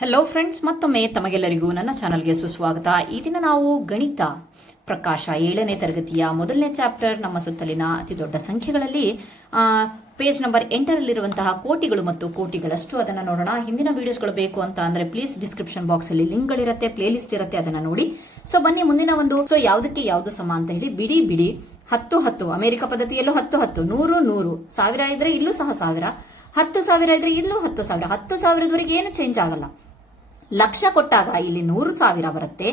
Hello friends, ಮತ್ತೊಮ್ಮೆ ತಮಗೆಲ್ಲರಿಗೂ ನನ್ನ ಚಾನಲ್ಗೆ ಸುಸ್ವಾಗತ. ಈ ದಿನ ನಾವು ಗಣಿತ ಪ್ರಕಾಶ 7ನೇ ತರಗತಿಯ ಮೊದಲನೇ ಚಾಪ್ಟರ್ ನಮ್ಮ ಸುತ್ತಲಿನ ಅತಿ ದೊಡ್ಡ ಸಂಖ್ಯೆಗಳಲ್ಲಿ ಪೇಜ್ ನಂಬರ್ 8ರಲ್ಲಿರುವಂತಹ ಕೋಟಿಗಳು ಮತ್ತು ಕೋಟಿಗಳಷ್ಟು ಅದನ್ನು ನೋಡೋಣ. ಹಿಂದಿನ ವಿಡಿಯೋಸ್ಗಳು ಬೇಕು ಅಂತ ಅಂದ್ರೆ ಪ್ಲೀಸ್ ಡಿಸ್ಕ್ರಿಪ್ಷನ್ ಬಾಕ್ಸ್ ಅಲ್ಲಿ ಲಿಂಕ್ಗಳಿರುತ್ತೆ, ಪ್ಲೇ ಲಿಸ್ಟ್ ಇರುತ್ತೆ, ಅದನ್ನ ನೋಡಿ. ಸೊ ಬನ್ನಿ ಮುಂದಿನ ಯಾವುದಕ್ಕೆ ಯಾವುದು ಸಮ ಅಂತ ಹೇಳಿ ಬಿಡಿ 10 ಅಮೆರಿಕ ಪದ್ಧತಿಯಲ್ಲೂ 10 100 ಸಾವಿರ ಇದ್ರೆ ಇಲ್ಲೂ ಸಹ 1000, 10,000 ಇದ್ರೆ ಇಲ್ಲೂ 10,000, 10,000ದವರೆಗೆ ಏನು ಚೇಂಜ್ ಆಗಲ್ಲ. ಲಕ್ಷ ಕೊಟ್ಟಾಗ ಇಲ್ಲಿ 100,000 ಬರುತ್ತೆ.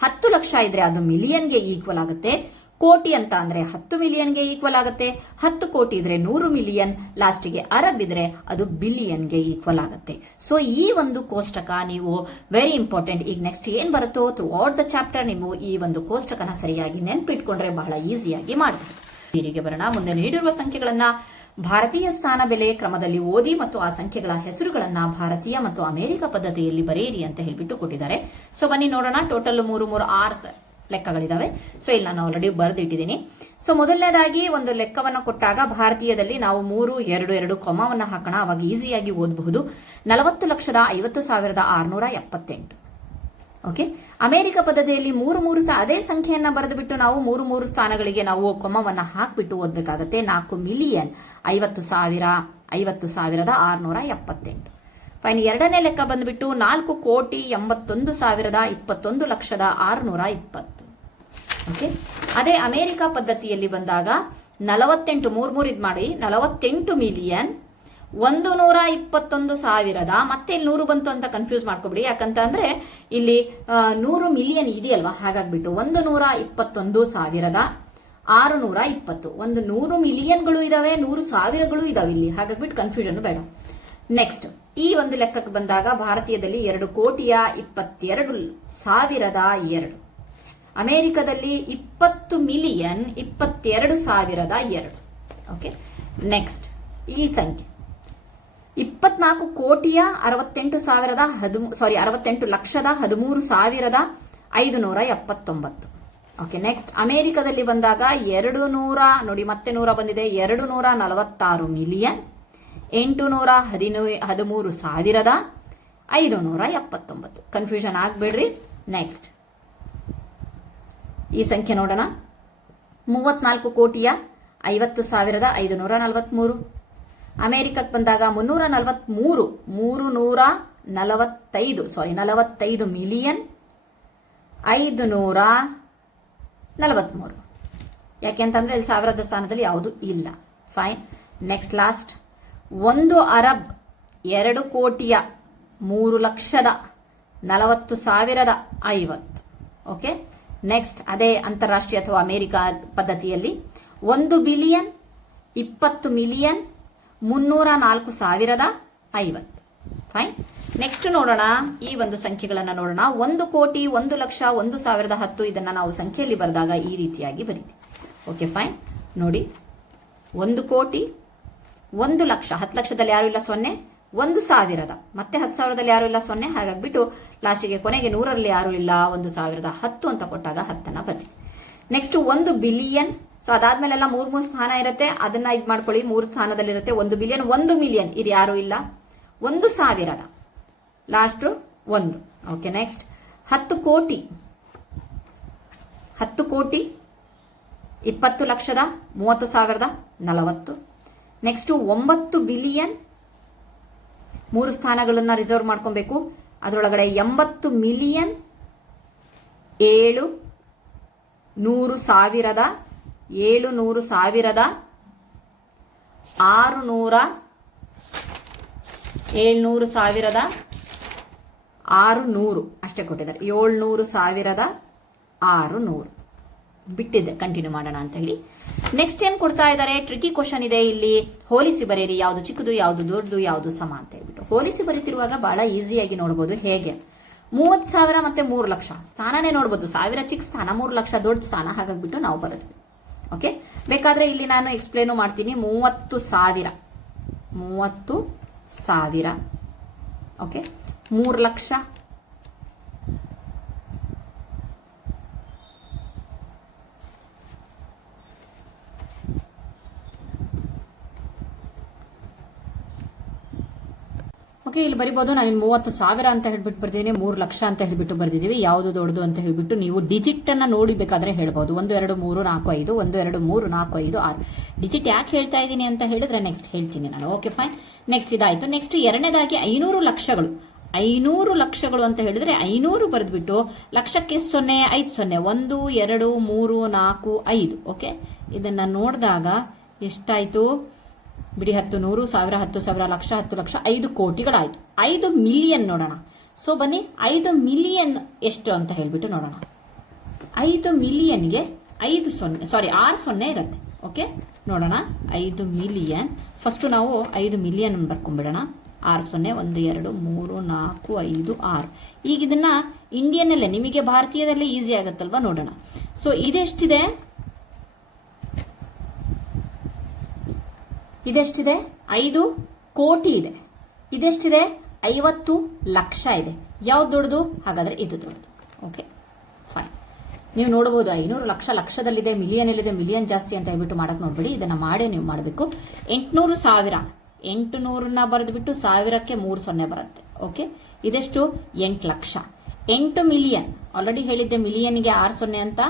10 ಲಕ್ಷ ಇದ್ರೆ ಅದು ಮಿಲಿಯನ್ಗೆ ಈಕ್ವಲ್ ಆಗುತ್ತೆ. ಕೋಟಿ ಅಂತ ಅಂದ್ರೆ 10 ಮಿಲಿಯನ್ಗೆ ಈಕ್ವಲ್ ಆಗುತ್ತೆ. 10 ಕೋಟಿ ಇದ್ರೆ 100 ಮಿಲಿಯನ್, ಲಾಸ್ಟಿಗೆ ಅರಬ್ ಇದ್ರೆ ಅದು ಬಿಲಿಯನ್ಗೆ ಈಕ್ವಲ್ ಆಗುತ್ತೆ. ಸೊ ಈ ಒಂದು ಕೋಷ್ಟಕ ನೀವು ವೆರಿ ಇಂಪಾರ್ಟೆಂಟ್. ಈಗ ನೆಕ್ಸ್ಟ್ ಏನ್ ಬರುತ್ತೋ ಥ್ರೂ ಔಟ್ ದ ಚಾಪ್ಟರ್ ನೀವು ಈ ಒಂದು ಕೋಷ್ಟಕನ ಸರಿಯಾಗಿ ನೆನ್ಪಿಟ್ಕೊಂಡ್ರೆ ಬಹಳ ಈಸಿಯಾಗಿ ಮಾಡಬಹುದು. ಹೀಗೆ ಬರೋಣ. ಮುಂದೆ ನೀಡಿರುವ ಸಂಖ್ಯೆಗಳನ್ನ ಭಾರತೀಯ ಸ್ಥಾನ ಬೆಲೆ ಕ್ರಮದಲ್ಲಿ ಓದಿ ಮತ್ತು ಆ ಸಂಖ್ಯೆಗಳ ಹೆಸರುಗಳನ್ನ ಭಾರತೀಯ ಮತ್ತು ಅಮೆರಿಕ ಪದ್ಧತಿಯಲ್ಲಿ ಬರೆಯಿರಿ ಅಂತ ಹೇಳ್ಬಿಟ್ಟು ಕೊಟ್ಟಿದ್ದಾರೆ. ಸೊ ಬನ್ನಿ ನೋಡೋಣ. ಟೋಟಲ್ 6 ಲೆಕ್ಕಗಳಿದಾವೆ. ಸೊ ಇಲ್ಲಿ ನಾನು ಆಲ್ರೆಡಿ ಬರೆದಿಟ್ಟಿದ್ದೀನಿ. ಸೊ ಮೊದಲನೇದಾಗಿ ಒಂದು ಲೆಕ್ಕವನ್ನ ಕೊಟ್ಟಾಗ ಭಾರತೀಯದಲ್ಲಿ ನಾವು 3, 2, 2 ಕೊಮವನ್ನ ಹಾಕೋಣ, ಅವಾಗ ಈಸಿಯಾಗಿ ಓದಬಹುದು. 40,50,678. ಓಕೆ. ಅಮೆರಿಕ ಪದ್ಧತಿಯಲ್ಲಿ 3 ಅದೇ ಸಂಖ್ಯೆಯನ್ನ ಬರೆದು ಬಿಟ್ಟು ನಾವು 3 ಸ್ಥಾನಗಳಿಗೆ ನಾವು ಕೊಮವನ್ನ ಹಾಕ್ಬಿಟ್ಟು ಓದಬೇಕಾಗತ್ತೆ. 4 ಮಿಲಿಯನ್ 50,678. ಫೈನ್. ಎರಡನೇ ಲೆಕ್ಕ ಬಂದ್ಬಿಟ್ಟು 4,81,21,620. ಓಕೆ. ಅದೇ ಅಮೆರಿಕ ಪದ್ಧತಿಯಲ್ಲಿ ಬಂದಾಗ 48 ಇದ್ ಮಾಡಿ 48 ಮಿಲಿಯನ್ 121,000. ಮತ್ತೆ ಇಲ್ಲಿ 100 ಬಂತು ಅಂತ ಕನ್ಫ್ಯೂಸ್ ಮಾಡ್ಕೊಬಿಡಿ. ಯಾಕಂತ ಅಂದ್ರೆ ಇಲ್ಲಿ 100 ಮಿಲಿಯನ್ ಇದೆಯಲ್ವಾ, ಹಾಗಾಗ್ಬಿಟ್ಟು 121,620. ಒಂದು 100 ಮಿಲಿಯನ್ಗಳು ಇದಾವೆ, 100 ಸಾವಿರಗಳು ಇದಾವೆ ಇಲ್ಲಿ, ಹಾಗಾಗ್ಬಿಟ್ಟು ಕನ್ಫ್ಯೂಷನ್ ಬೇಡ. ನೆಕ್ಸ್ಟ್ ಈ ಒಂದು ಲೆಕ್ಕಕ್ಕೆ ಬಂದಾಗ ಭಾರತೀಯದಲ್ಲಿ 2,22,02,000. ಅಮೆರಿಕದಲ್ಲಿ 20 ಮಿಲಿಯನ್ 22,002. ಓಕೆ. ನೆಕ್ಸ್ಟ್ ಈ ಸಂಖ್ಯೆ 24,68,13,579. ಓಕೆ. ನೆಕ್ಸ್ಟ್ ಅಮೆರಿಕದಲ್ಲಿ ಬಂದಾಗ 200 ನೋಡಿ, ಮತ್ತೆ 100 ಬಂದಿದೆ. 246 ಮಿಲಿಯನ್ 813,579. ಕನ್ಫ್ಯೂಷನ್ ಆಗ್ಬೇಡ್ರಿ. ನೆಕ್ಸ್ಟ್ ಈ ಸಂಖ್ಯೆ ನೋಡೋಣ. 34,50,543. ಅಮೆರಿಕಕ್ಕೆ ಬಂದಾಗ 45 ಮಿಲಿಯನ್ 543. ಯಾಕೆಂತಂದ್ರೆ ಇಲ್ಲಿ ಸಾವಿರದ ಸ್ಥಾನದಲ್ಲಿ ಯಾವುದು ಇಲ್ಲ. Fine. Next last 1 Arab 2,03,40,50. Okay. Next ಅದೇ ಅಂತಾರಾಷ್ಟ್ರೀಯ ಅಥವಾ ಅಮೆರಿಕ ಪದ್ಧತಿಯಲ್ಲಿ 1 ಬಿಲಿಯನ್ 20 ಮಿಲಿಯನ್ 304,050. ಫೈನ್. ನೆಕ್ಸ್ಟ್ ನೋಡೋಣ. ಈ ಒಂದು ಸಂಖ್ಯೆಗಳನ್ನ ನೋಡೋಣ. 1 ಕೋಟಿ 1 ಲಕ್ಷ 1,010. ಇದನ್ನ ನಾವು ಸಂಖ್ಯೆಯಲ್ಲಿ ಬರೆದಾಗ ಈ ರೀತಿಯಾಗಿ ಬರೀತೀವಿ. ಓಕೆ. ಫೈನ್. ನೋಡಿ, 1 ಕೋಟಿ 1 ಲಕ್ಷ, 10 ಲಕ್ಷದಲ್ಲಿ ಯಾರು ಇಲ್ಲ 0, 1,000 ಮತ್ತೆ 10,000ದಲ್ಲಿ ಯಾರು ಇಲ್ಲ 0, ಹಾಗಾಗ್ಬಿಟ್ಟು ಲಾಸ್ಟಿಗೆ ಕೊನೆಗೆ 100ರಲ್ಲಿ ಯಾರು ಇಲ್ಲ 1,010 ಅಂತ ಕೊಟ್ಟಾಗ 10 ಬರ್ತೀವಿ. Next 1 billion. ಸೊ ಅದಾದ್ಮೇಲೆಲ್ಲ 3 ಸ್ಥಾನ ಇರುತ್ತೆ, ಅದನ್ನ ಇದು ಮಾಡ್ಕೊಳ್ಳಿ. 3 ಸ್ಥಾನದಲ್ಲಿರುತ್ತೆ. 1 ಬಿಲಿಯನ್ 1 ಮಿಲಿಯನ್ ಇದು ಯಾರು ಇಲ್ಲ. 1,000 ಲಾಸ್ಟ್ 1. ಓಕೆ. ನೆಕ್ಸ್ಟ್ 10 ಕೋಟಿ 20,30,30,40. ನೆಕ್ಸ್ಟ್ 9 ಬಿಲಿಯನ್ 3 ಸ್ಥಾನಗಳನ್ನ ರಿಸರ್ವ್ ಮಾಡ್ಕೊಬೇಕು. ಅದರೊಳಗಡೆ 80 ಮಿಲಿಯನ್ 700,000 600 ಅಷ್ಟೇ ಕೊಟ್ಟಿದ್ದಾರೆ. 700,600 ಬಿಟ್ಟಿದೆ. ಕಂಟಿನ್ಯೂ ಮಾಡೋಣ ಅಂತ ಹೇಳಿ. ನೆಕ್ಸ್ಟ್ ಏನ್ ಕೊಡ್ತಾ ಇದ್ದಾರೆ, ಟ್ರಿಕಿ ಕ್ವಶನ್ ಇದೆ ಇಲ್ಲಿ. ಹೋಲಿಸಿ ಬರೀರಿ, ಯಾವುದು ಚಿಕ್ಕದು, ಯಾವುದು ದೊಡ್ಡದು, ಯಾವುದು ಸಮ ಅಂತ ಹೇಳ್ಬಿಟ್ಟು. ಹೋಲಿಸಿ ಬರೀತಿರುವಾಗ ಬಹಳ ಈಸಿಯಾಗಿ ನೋಡಬಹುದು. ಹೇಗೆ 30,000 ಮತ್ತೆ 3 ಲಕ್ಷ ಸ್ಥಾನನೇ ನೋಡಬಹುದು. 1000 ಚಿಕ್ಕ ಸ್ಥಾನ, 3 ಲಕ್ಷ ದೊಡ್ಡ ಸ್ಥಾನ, ಹಾಗಾಗ್ಬಿಟ್ಟು ನಾವು ಬರೆದ್ವಿ. ಓಕೆ. ಬೇಕಾದ್ರೆ ಇಲ್ಲಿ ನಾನು ಎಕ್ಸ್ಪ್ಲೇನು ಮಾಡ್ತೀನಿ. 30,000 ಓಕೆ. 3 ಲಕ್ಷ, ಓಕೆ, ಇಲ್ಲಿ ಬರಿಬೋದು. ನಾನು ಇಲ್ಲಿ 30,000 ಅಂತ ಹೇಳ್ಬಿಟ್ಟು ಬರ್ದಿದ್ದೀನಿ, 3 ಲಕ್ಷ ಅಂತ ಹೇಳ್ಬಿಟ್ಟು ಬರ್ದಿದ್ದೀವಿ. ಯಾವುದು ದೊಡ್ಡದು ಅಂತ ಹೇಳ್ಬಿಟ್ಟು ನೀವು ಡಿಜಿಟ್ ಅನ್ನ ನೋಡಿ ಬೇಕಾದ್ರೆ ಹೇಳ್ಬೋದು. 1 2 3 4 5 1 2 3 4 5 6 ಡಿಜಿಟ್ ಯಾಕೆ ಹೇಳ್ತಾ ಇದ್ದೀನಿ ಅಂತ ಹೇಳಿದ್ರೆ ನೆಕ್ಸ್ಟ್ ಹೇಳ್ತೀನಿ ನಾನು. Okay fine. ನೆಕ್ಸ್ಟ್ ಇದಾಯ್ತು. ನೆಕ್ಸ್ಟ್ ಎರಡನೇದಾಗಿ 500 ಲಕ್ಷಗಳು. 500 ಲಕ್ಷಗಳು ಅಂತ ಹೇಳಿದ್ರೆ 500 ಬರೆದ್ಬಿಟ್ಟು ಲಕ್ಷಕ್ಕೆ 0 5 0 1 2 3 4 5. ಓಕೆ, ಇದನ್ನ ನೋಡಿದಾಗ ಎಷ್ಟಾಯ್ತು ಬಿಡಿ, 10 100 1000 10,000 ಲಕ್ಷ 10 ಲಕ್ಷ 5 ಕೋಟಿಗಳಾಯ್ತು. 5 ಮಿಲಿಯನ್ ನೋಡೋಣ. ಸೊ ಬನ್ನಿ, 5 ಮಿಲಿಯನ್ ಎಷ್ಟು ಅಂತ ಹೇಳ್ಬಿಟ್ಟು ನೋಡೋಣ. 5 ಮಿಲಿಯನ್ಗೆ 6 0 ಇರುತ್ತೆ. ಓಕೆ, ನೋಡೋಣ 5 ಮಿಲಿಯನ್. ಫಸ್ಟ್ ನಾವು 5 ಮಿಲಿಯನ್ ಬರ್ಕೊಂಡ್ಬಿಡೋಣ. 6 0 1 2 3 4 5 6. ಈಗ ಇದನ್ನ ಇಂಡಿಯನ್ನಲ್ಲೇ, ನಿಮಗೆ ಭಾರತೀಯದಲ್ಲೇ ಈಸಿ ಆಗುತ್ತಲ್ವಾ, ನೋಡೋಣ. ಸೊ ಇದೆಷ್ಟಿದೆ? ಇದೆಷ್ಟಿದೆ? 5 ಕೋಟಿ ಇದೆ. ಇದೆಷ್ಟಿದೆ? 50 ಲಕ್ಷ ಇದೆ. ಯಾವ್ದು ದೊಡ್ಡದು? ಹಾಗಾದ್ರೆ ಇದು ದೊಡ್ಡದು. Okay fine. ನೀವು ನೋಡಬಹುದು 500 ಲಕ್ಷ ಲಕ್ಷದಲ್ಲಿದೆ, ಮಿಲಿಯನ್ ಮಿಲಿಯನ್ ಜಾಸ್ತಿ ಅಂತ ಹೇಳ್ಬಿಟ್ಟು ಮಾಡಕ್ ನೋಡ್ಬೇಡಿ. ಇದನ್ನ ಮಾಡೇ ನೀವು ಮಾಡಬೇಕು. 800 ಸಾವಿರ, 800ನ್ನ ಬರೆದ್ಬಿಟ್ಟು 1000ಕ್ಕೆ 3 0 ಬರುತ್ತೆ. ಓಕೆ, ಇದೆಷ್ಟು? 8 ಲಕ್ಷ. 8 ಮಿಲಿಯನ್ ಆಲ್ರೆಡಿ ಹೇಳಿದ್ದೆ, ಮಿಲಿಯನ್ಗೆ 6 0 ಅಂತ,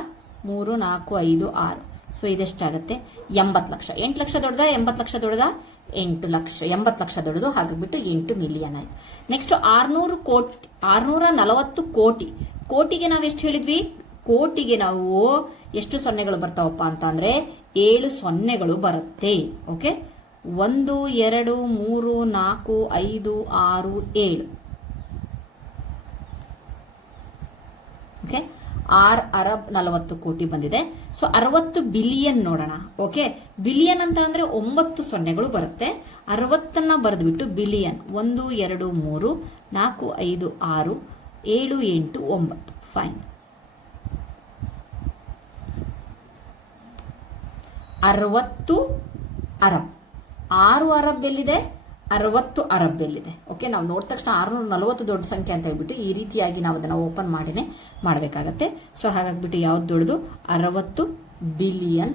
3 4 5 6. ಸೊ ಇದೆಷ್ಟಾಗುತ್ತೆ? 80 ಲಕ್ಷ. 8 ಲಕ್ಷ ದೊಡ್ಡದ, 80 ಲಕ್ಷ ದೊಡ್ಡದ? 8 ಲಕ್ಷ. 80 ಲಕ್ಷ ದೊಡ್ಡದು, ಹಾಗಾಗ್ಬಿಟ್ಟು 8 ಮಿಲಿಯನ್ ಆಯ್ತು. ನೆಕ್ಸ್ಟ್ 600 ಕೋಟಿ, 640 ಕೋಟಿ. ಕೋಟಿಗೆ ನಾವು ಎಷ್ಟು ಹೇಳಿದ್ವಿ? ಕೋಟಿಗೆ ನಾವು ಎಷ್ಟು ಸೊನ್ನೆಗಳು ಬರ್ತಾವಪ್ಪ ಅಂತ ಅಂದ್ರೆ 7 ಸೊನ್ನೆಗಳು ಬರುತ್ತೆ. ಓಕೆ, 1 2 3 4 5 6 7. ಓಕೆ, 6 ಅರಬ್ 40 ಕೋಟಿ ಬಂದಿದೆ. ಸೊ 60 ಬಿಲಿಯನ್ ನೋಡೋಣ. ಓಕೆ, ಬಿಲಿಯನ್ ಅಂತ ಅಂದ್ರೆ 9 ಸೊನ್ನೆಗಳು ಬರುತ್ತೆ. 60ನ್ನ ಬರೆದ್ಬಿಟ್ಟು ಬಿಲಿಯನ್ 1 2 3 4 5 6 7 8 9. ಫೈನ್. 60 ಅರಬ್. 6 ಅರಬ್ ಎಲ್ಲಿದೆ? 60 ಅರಬ್ ಎಲ್ಲಿದೆ? ಓಕೆ, ನಾವು ನೋಡಿದ ತಕ್ಷಣ 640 ದೊಡ್ಡ ಸಂಖ್ಯೆ ಅಂತ ಹೇಳ್ಬಿಟ್ಟು ಈ ರೀತಿಯಾಗಿ ನಾವು ಅದನ್ನು ಓಪನ್ ಮಾಡಿನೇ ಮಾಡಬೇಕಾಗತ್ತೆ. ಸೊ ಹಾಗಾಗ್ಬಿಟ್ಟು ಯಾವ್ದು ದೊಡ್ಡದು? 60 ಬಿಲಿಯನ್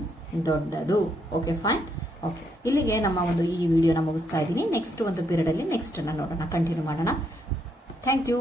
ದೊಡ್ಡದು. Okay fine. ಓಕೆ, ಇಲ್ಲಿಗೆ ನಮ್ಮ ಒಂದು ಈ ವಿಡಿಯೋನ ಮುಗಿಸ್ತಾ ಇದ್ದೀನಿ. ನೆಕ್ಸ್ಟ್ ಒಂದು ಪೀರಿಯಡ್ ಅಲ್ಲಿ ನೆಕ್ಸ್ಟ್ ನೋಡೋಣ, ಕಂಟಿನ್ಯೂ ಮಾಡೋಣ. Thank you.